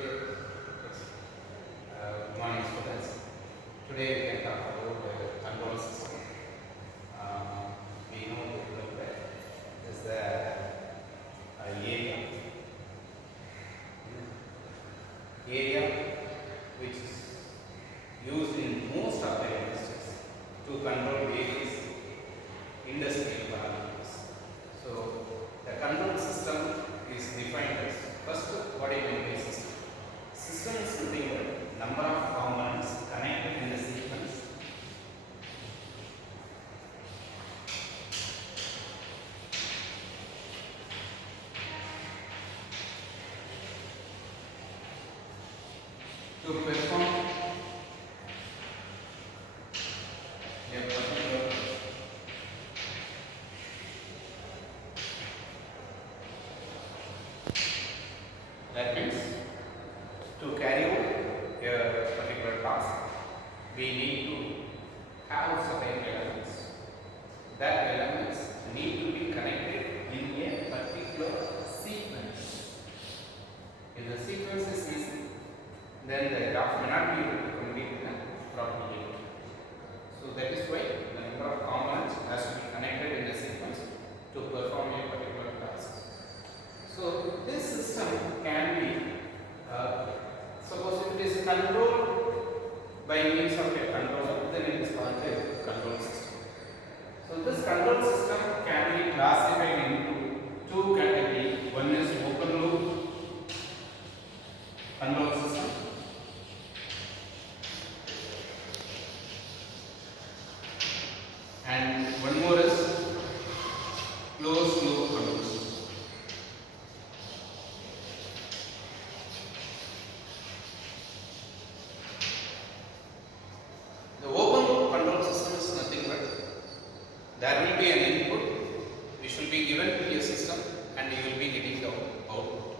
Good morning, students. Today we can talk about the control system. We know that is the area which is used in most of the industries to control various industrial parameters. So the control system is defined as first what I mean by system. System is nothing but number of components connected in the sequence to perform a particular that means to carry out a particular task we need to have certain elements. That elements need to be connected in a particular sequence. If the sequence is missing, then the graph may not be able to complete the propagate. So that is why the number of components has to be connected in the sequence to perform a particular task. So this system can be, suppose if it is controlled by means of a controller, then it is called a control system. So this control system can be classified into two categories. One is open loop control system and one more is closed loop control system. The open loop control system is nothing but there will be an input which will be given to a system and you will be getting the output.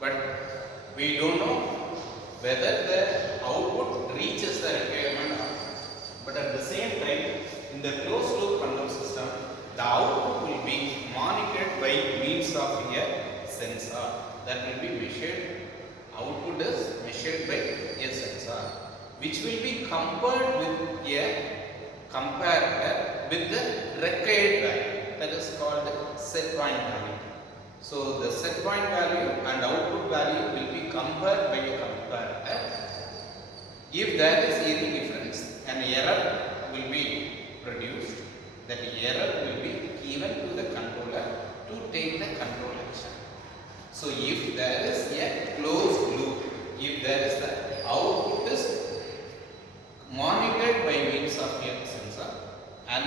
But we don't know whether the output reaches the requirement or not. But at the same time, in the closed loop control system, the output will be monitored by means of a sensor that will be measured. Output is measured by a sensor, which will be compared with a comparator with the required value, that is called set point value. So the set point value and output value will be compared by a comparator. If there is any difference, an error will be produced. That error will be given to the controller to take the control action. So if there is a closed loop, if there is the output is monitored by means of a sensor and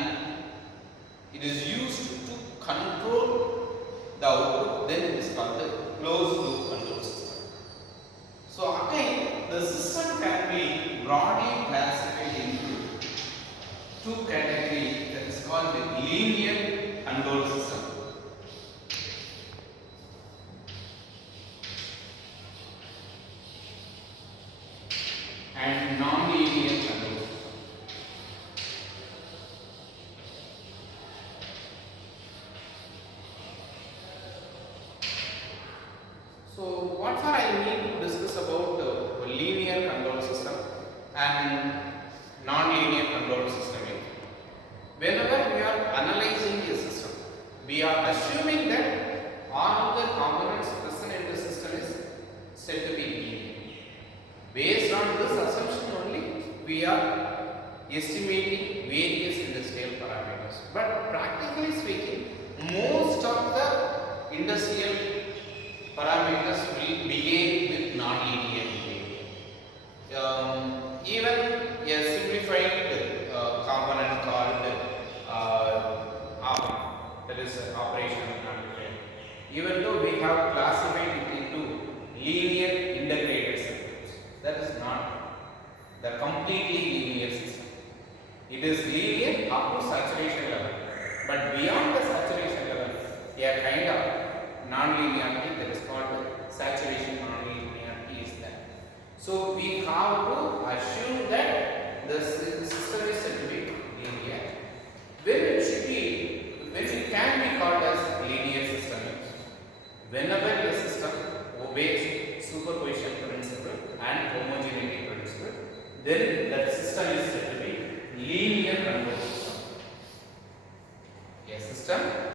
it is used to control the output, then it is called the closed loop control system. So again, the system can be broadly classified into two categories, that is called the linear control system and non-linear control system. So what for I need to discuss about the linear control system and non-linear control system. Whenever we are analyzing a system, we are assuming that all the components present in the system is said to be linear. Based on this assumption only, we are estimating various industrial parameters. But practically speaking, most of the industrial parameters will begin with non-linear behavior. Even a simplified component called that is operational amplifier. Even though we have classified it into linear integrated circuits, that is not the completely linear system. It is linear up to saturation level, but beyond the saturation level, a kind of non-linearity that is called saturation non-linearity is there. So we have to assume that the system is said to be linear. When it can be called as linear system, whenever the system obeys superposition then that system is said to be linear control system. A system